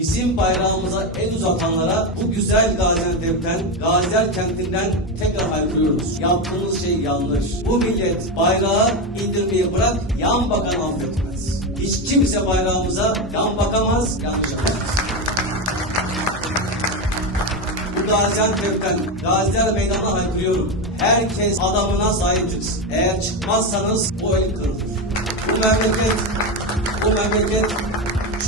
Bizim bayrağımıza el uzatanlara bu güzel Gaziantep'ten, Gaziler kentinden tekrar haykırıyoruz. Yaptığınız şey yanlış. Bu millet bayrağı indirmeyi bırak, yan bakan affetmez. Hiç kimse bayrağımıza yan bakamaz, yanlış yapamaz. Bu Gaziantep'ten Gaziler Meydanı'na haykırıyorum. Herkes adamına sahip çıksın. Eğer çıkmazsanız o el kırılır. Bu memleket, bu memleket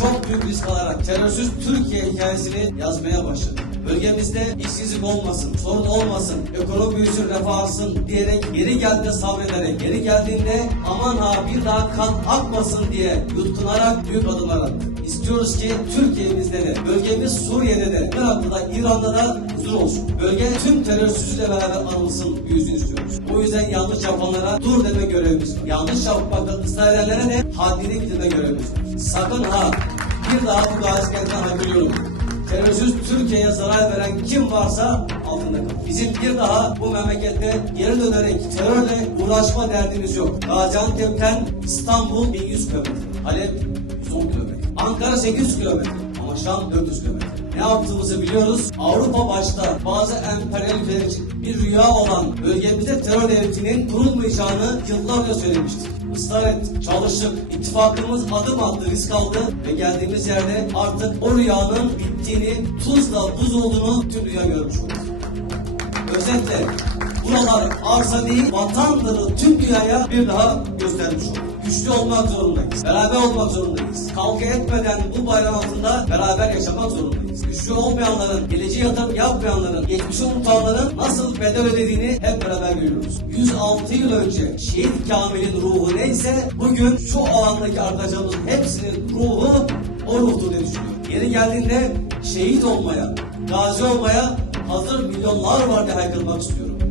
çok büyük risk alarak terörsüz Türkiye hikayesini yazmaya başladı. Bölgemizde işsizlik olmasın, sorun olmasın, ekonomi büyüsün, refah artsın diyerek geri geldiğinde sabrederek, geri geldiğinde aman ha bir daha kan akmasın diye yutkunarak büyük adımlar attı. İstiyoruz ki Türkiye'mizde de, bölgemiz Suriye'de de, Irak'ta da, İran'da da huzur olsun. Bölge tüm terörsüzle beraber anılsın yüzünü istiyoruz. O yüzden yanlış yapanlara dur deme görevimiz. Yanlış yapmakta ısrar de haddini bildirme görevimiz. Sakın ha bir daha bu gazi kentten Türkiye'ye zarar veren kim varsa altında kalır. Bizim bir daha bu memlekette geri dönerek terörle uğraşma derdimiz yok. Gaziantep'ten İstanbul 1100 kilometre. Halep 110 kilometre. Ankara 800 kilometre. Şam 400 kilometre. Ne yaptığımızı biliyoruz. Avrupa başta bazı emperyal ülkeler için bir rüya olan bölgemizde terör devletinin kurulmayacağını yıllarca söylemiştik. Israr ettik, çalıştık, ittifakımız adım attı, risk aldı ve geldiğimiz yerde artık o rüyanın bittiğini, tuzla buz olduğunu tüm dünya görmüş oldu. Özetle buralar arsa değil vatandır tüm dünyaya bir daha göstermiş olduk. Güçlü olmak zorundayız. Beraber olmak zorundayız. Kavga etmeden bu bayram altında beraber yaşamak zorundayız. Güçlü olmayanların, geleceğe yatırım yapmayanların, geçmişi unutanların nasıl bedel ödediğini hep beraber görüyoruz. 106 yıl önce şehit Kamil'in ruhu neyse bugün şu alandaki arkadaşlarımızın hepsinin ruhu o ruhtur diye düşünüyorum. Yeri geldiğinde şehit olmaya, gazi olmaya hazır milyonlar var diye haykırmak istiyorum.